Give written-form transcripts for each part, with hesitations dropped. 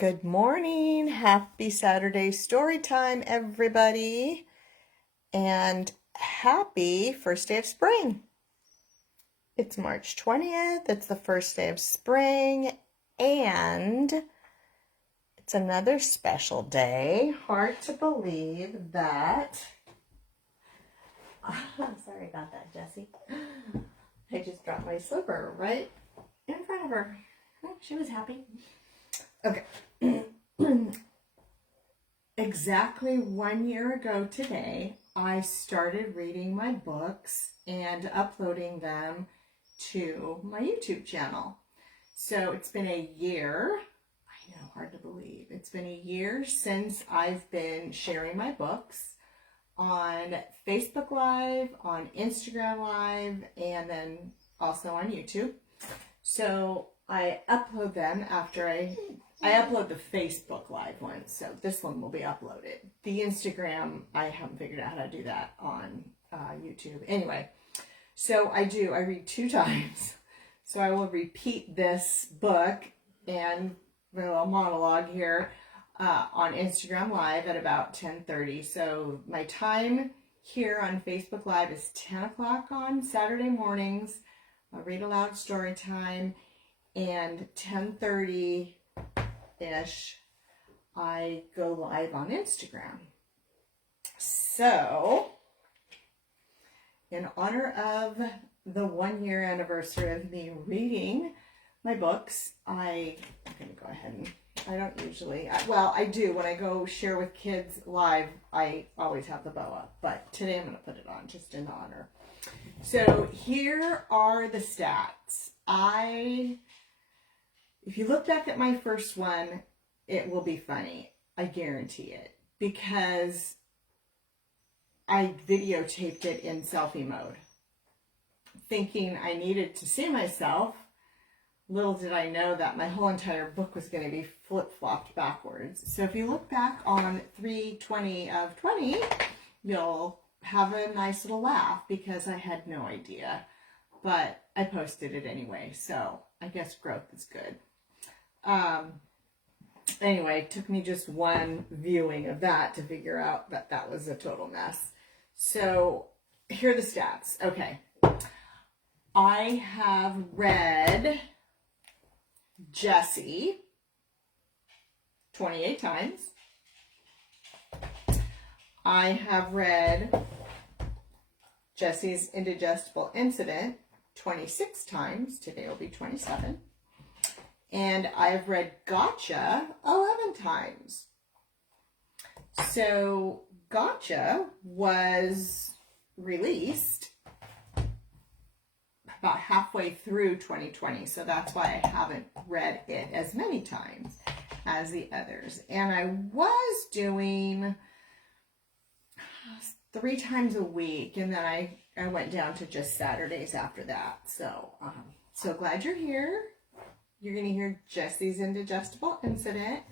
Good morning. Happy Saturday story time, everybody. And happy first day of spring. It's March 20th. It's the first day of spring. And it's another special day. Hard to believe that. Sorry about that, Jessie. I just dropped my slipper right in front of her. She was happy. Okay. Exactly 1 year ago today, I started reading my books and uploading them to my YouTube channel. So it's been a year. I know, hard to believe. It's been a year since I've been sharing my books on Facebook Live, on Instagram Live, and then also on YouTube. So I upload them after I upload the Facebook Live one, so this one will be uploaded. The Instagram, I haven't figured out how to do that on YouTube. Anyway, so I read 2 times. So I will repeat this book and a little monologue here on Instagram Live at about 10:30. So my time here on Facebook Live is 10 o'clock on Saturday mornings. I'll read aloud story time, and 10:30 ish, I go live on Instagram. So, in honor of the 1 year anniversary of me reading my books, I'm going to go ahead and, I don't usually, well, I do. When I go share with kids live, I always have the bow up, but today I'm going to put it on just in honor. So, here are the stats. If you look back at my first one, it will be funny. I guarantee it. Because I videotaped it in selfie mode. Thinking I needed to see myself. Little did I know that my whole entire book was going to be flip-flopped backwards. So if you look back on 3/20 of 20, you'll have a nice little laugh because I had no idea. But I posted it anyway, so I guess growth is good. Anyway, it took me just one viewing of that to figure out that that was a total mess. So here are the stats. Okay. I have read Jessie 28 times. I have read Jessie's Indigestible Incident 26 times. Today will be 27. And I've read Gotcha 11 times. So Gotcha was released about halfway through 2020. So that's why I haven't read it as many times as the others. And I was doing 3 times a week. And then I went down to just Saturdays after that. So glad you're here. You're going to hear Jessie's Indigestible Incident.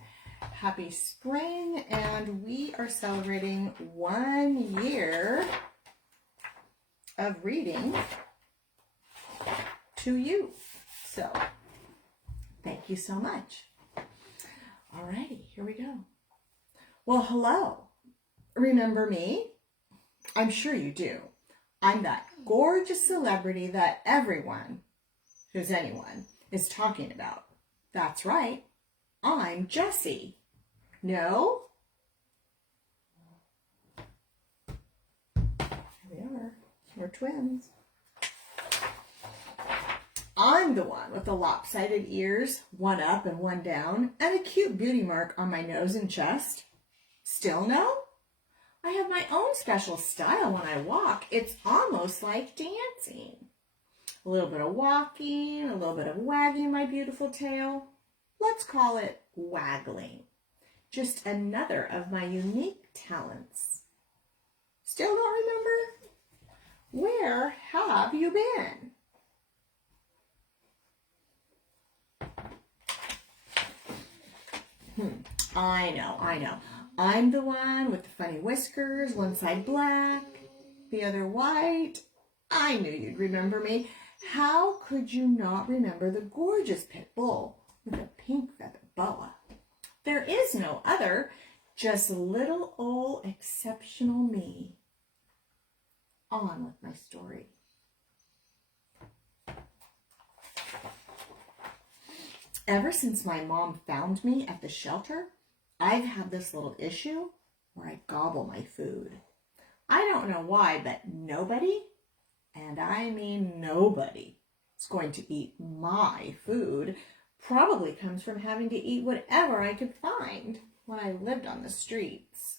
Happy spring, and we are celebrating 1 year of reading to you. So, thank you so much. Alrighty, here we go. Well, hello. Remember me? I'm sure you do. I'm that gorgeous celebrity that everyone, who's anyone, is talking about. That's right. I'm Jessie. No? Here we are. We're twins. I'm the one with the lopsided ears, one up and one down, and a cute beauty mark on my nose and chest. Still no? I have my own special style when I walk. It's almost like dancing. A little bit of walking, a little bit of wagging my beautiful tail. Let's call it waggling. Just another of my unique talents. Still don't remember? Where have you been? I know. I'm the one with the funny whiskers, one side black, the other white. I knew you'd remember me. How could you not remember the gorgeous pit bull with a pink feather boa? is no other, just little old exceptional me. On with my story. Ever since my mom found me at the shelter, I've had this little issue where I gobble my food. I don't know why, but nobody, and I mean nobody, is going to eat my food. Probably comes from having to eat whatever I could find when I lived on the streets.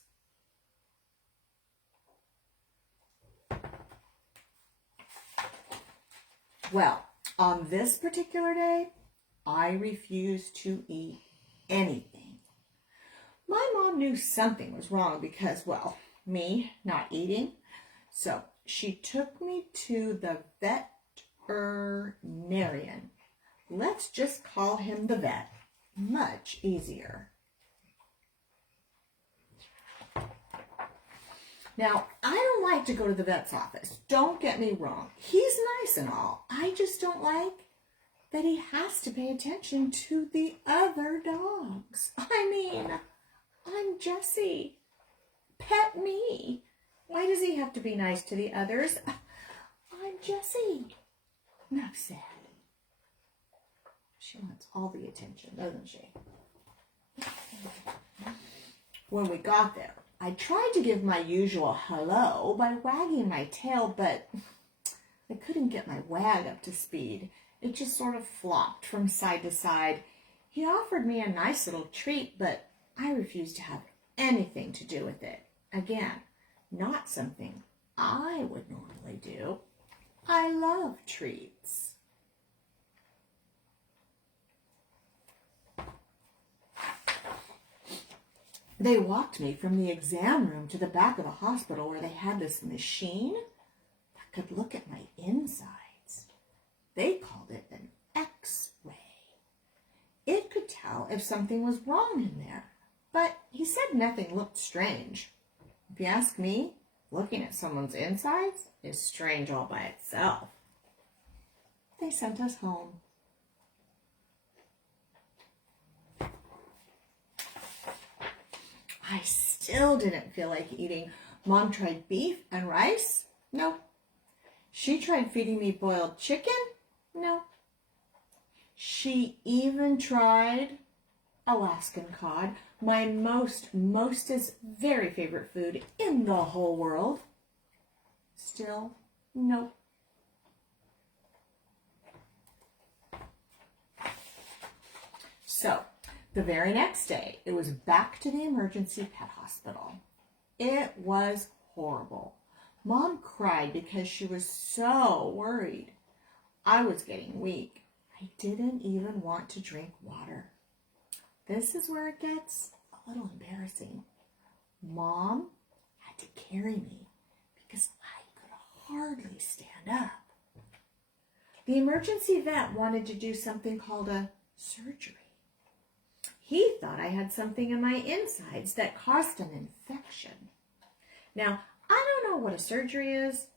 Well, on this particular day, I refused to eat anything. My mom knew something was wrong because, well, me not eating. So she took me to the veterinarian. Let's just call him the vet. Much easier. Now, I don't like to go to the vet's office. Don't get me wrong. He's nice and all. I just don't like that he has to pay attention to the other dogs. I mean, I'm Jessie. Pet me. Why does he have to be nice to the others? I'm Jessie. Enough said. She wants all the attention, doesn't she? When we got there, I tried to give my usual hello by wagging my tail, but I couldn't get my wag up to speed. It just sort of flopped from side to side. He offered me a nice little treat, but I refused to have anything to do with it. Again, not something I would normally do. I love treats. They walked me from the exam room to the back of the hospital where they had this machine that could look at my insides. They called it an X-ray. It could tell if something was wrong in there, but he said nothing looked strange. If you ask me, looking at someone's insides is strange all by itself. They sent us home. I still didn't feel like eating. Mom tried beef and rice. No. She tried feeding me boiled chicken. No. She even tried Alaskan cod, my mostest very favorite food in the whole world. Still, no. So, the very next day, it was back to the emergency pet hospital. It was horrible. Mom cried because she was so worried. I was getting weak. I didn't even want to drink water. This is where it gets a little embarrassing. Mom had to carry me because I could hardly stand up. The emergency vet wanted to do something called a surgery. He thought I had something in my insides that caused an infection. Now, I don't know what a surgery is,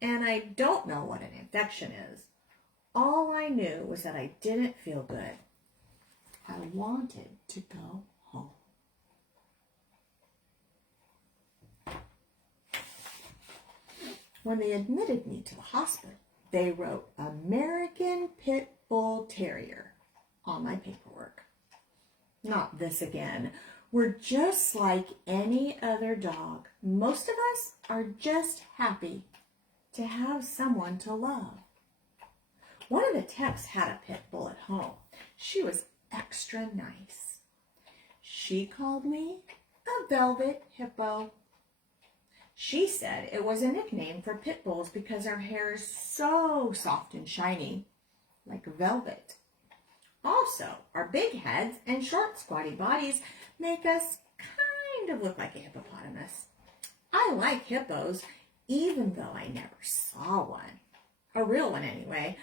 and I don't know what an infection is. All I knew was that I didn't feel good. I wanted to go home. When they admitted me to the hospital, they wrote American Pit Bull Terrier on my paperwork. Not this again. We're just like any other dog. Most of us are just happy to have someone to love. One of the techs had a pit bull at home. She was extra nice. She called me a velvet hippo. She said it was a nickname for pit bulls because our hair is so soft and shiny, like velvet. Also, our big heads and short, squatty bodies make us kind of look like a hippopotamus. I like hippos, even though I never saw one. A real one, anyway.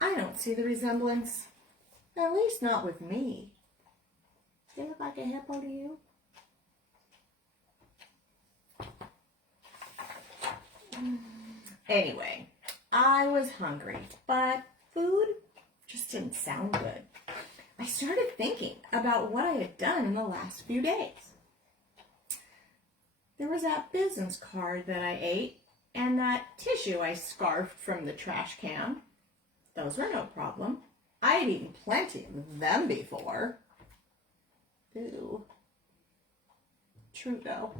I don't see the resemblance, at least not with me. Do they look like a hippo to you? Anyway, I was hungry, but food just didn't sound good. I I started thinking about what I had done in the last few days. There was that business card that I ate and that tissue I scarfed from the trash can. Those were no problem. I had eaten plenty of them before. Ew. True though.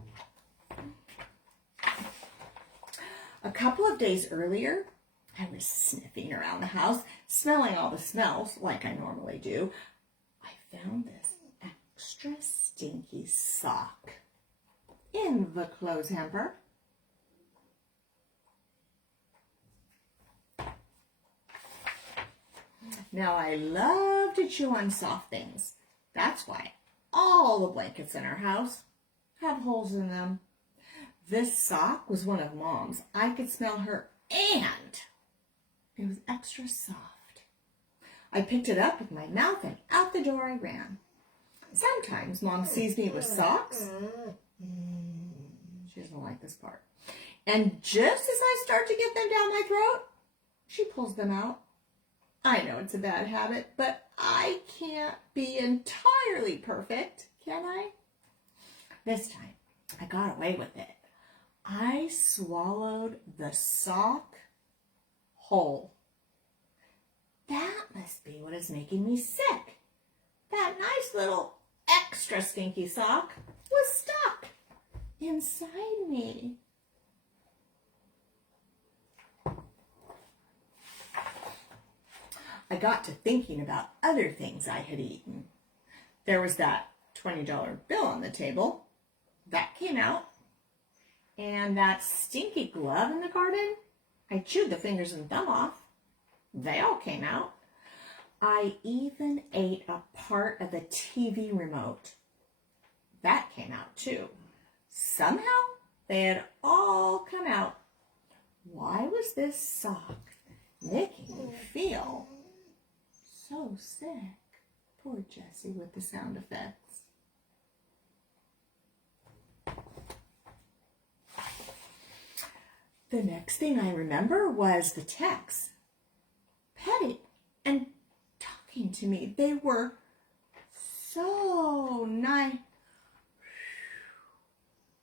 A couple of days earlier, I was sniffing around the house, smelling all the smells like I normally do. I found this extra stinky sock in the clothes hamper. Now, I love to chew on soft things. That's why all the blankets in our house have holes in them. This sock was one of Mom's. I could smell her, and it was extra soft. I picked it up with my mouth, and out the door I ran. Sometimes Mom sees me with socks. She doesn't like this part. And just as I start to get them down my throat, she pulls them out. I know it's a bad habit, but I can't be entirely perfect, can I? This time, I got away with it. I swallowed the sock whole. That must be what is making me sick. That nice little extra stinky sock was stuck inside me. I got to thinking about other things I had eaten. There was that $20 bill on the table. That came out. And that stinky glove in the garden, I chewed the fingers and thumb off. They all came out. I even ate a part of the TV remote. That came out too. Somehow, they had all come out. Why was this sock making me feel so sick? Poor Jessie with the sound effects. The next thing I remember was the text. Petting and talking to me. They were so nice.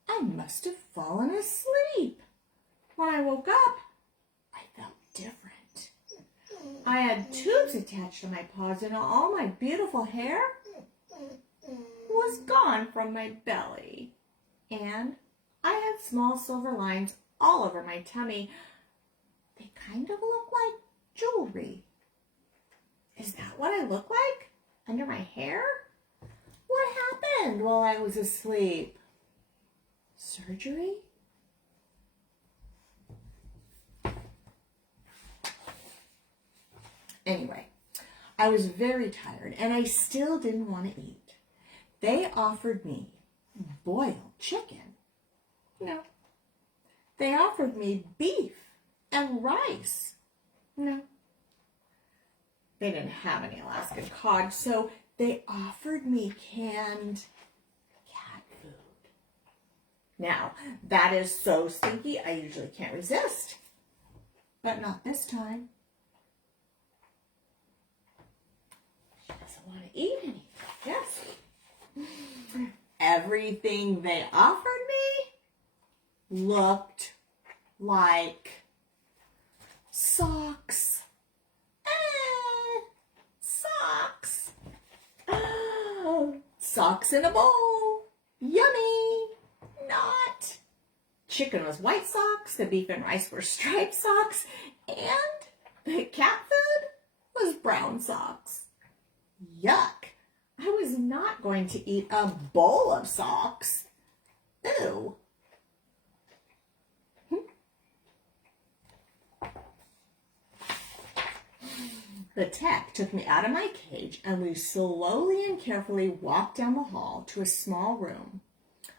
I must have fallen asleep. When I woke up, I felt different. I had tubes attached to my paws and all my beautiful hair was gone from my belly. And I had small silver lines all over my tummy. They kind of look like jewelry. Is that what I look like under my hair? What happened while I was asleep? Surgery? Anyway, I was very tired and I still didn't want to eat. They offered me boiled chicken. No. They offered me beef and rice. No. They didn't have any Alaskan cod, so they offered me canned cat food. Now, that is so stinky, I usually can't resist. But not this time. She doesn't want to eat anything, Jessie. Everything they offered me looked like socks. Socks. Socks in a bowl. Yummy. Not. Chicken was white socks. The beef and rice were striped socks. And the cat food was brown socks. Yuck. I was not going to eat a bowl of socks. Ew. The tech took me out of my cage and we slowly and carefully walked down the hall to a small room.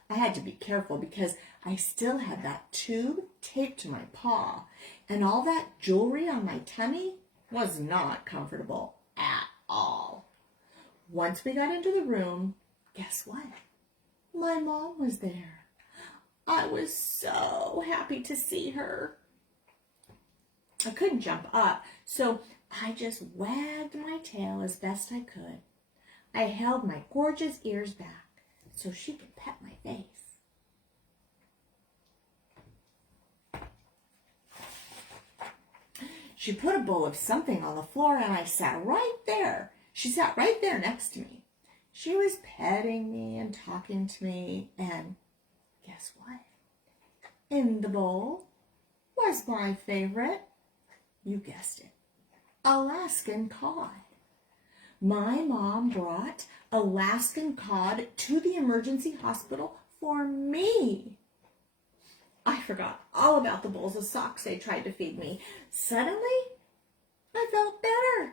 I had to be careful because I still had that tube taped to my paw, and all that jewelry on my tummy was not comfortable at all. Once we got into the room, guess what? My mom was there. I was so happy to see her. I couldn't jump up, so I just wagged my tail as best I could. I held my gorgeous ears back so she could pet my face. She put a bowl of something on the floor and I sat right there. She sat right there next to me. She was petting me and talking to me, and guess what? In the bowl was my favorite, you guessed it, Alaskan cod. My mom brought Alaskan cod to the emergency hospital for me. I forgot all about the bowls of socks they tried to feed me. Suddenly, I felt better.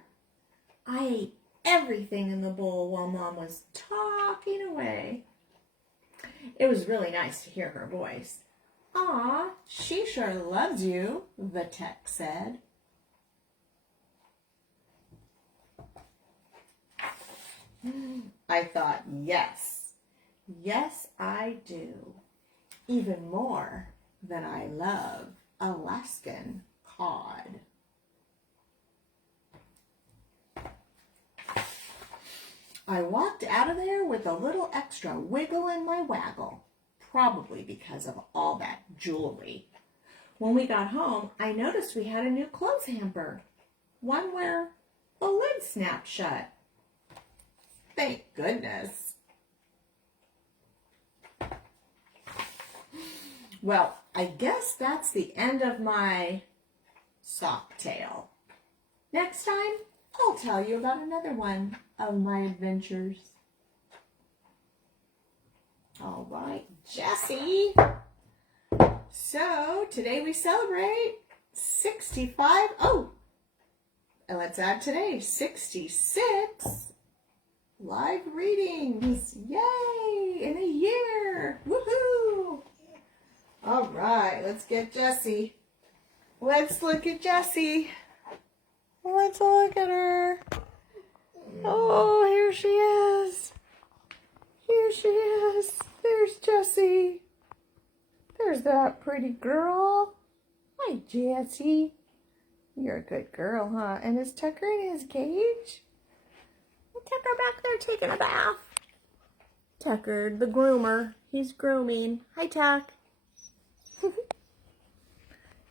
I ate everything in the bowl while Mom was talking away. It was really nice to hear her voice. "Aw, she sure loves you," the tech said. I thought, yes, I do. Even more than I love Alaskan cod. I walked out of there with a little extra wiggle in my waggle, probably because of all that jewelry. When we got home, I noticed we had a new clothes hamper, one where the lid snapped shut. Thank goodness. Well, I guess that's the end of my sock tale. Next time, I'll tell you about another one of my adventures. All right, Jessie. So today we celebrate 65. Oh, and let's add today 66 live readings. Yay! In a year. Woohoo! All right, let's get Jessie. Let's look at Jessie. Let's look at her. Oh, here she is. Here she is. There's Jessie. There's that pretty girl. Hi, Jessie. You're a good girl, huh? And is Tucker in his cage? Tucker back there taking a bath. Tucker, the groomer. He's grooming. Hi, Tuck.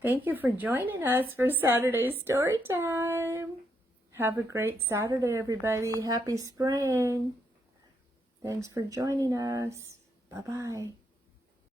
Thank you for joining us for Saturday Story Time. Have a great Saturday, everybody. Happy spring. Thanks for joining us. Bye-bye.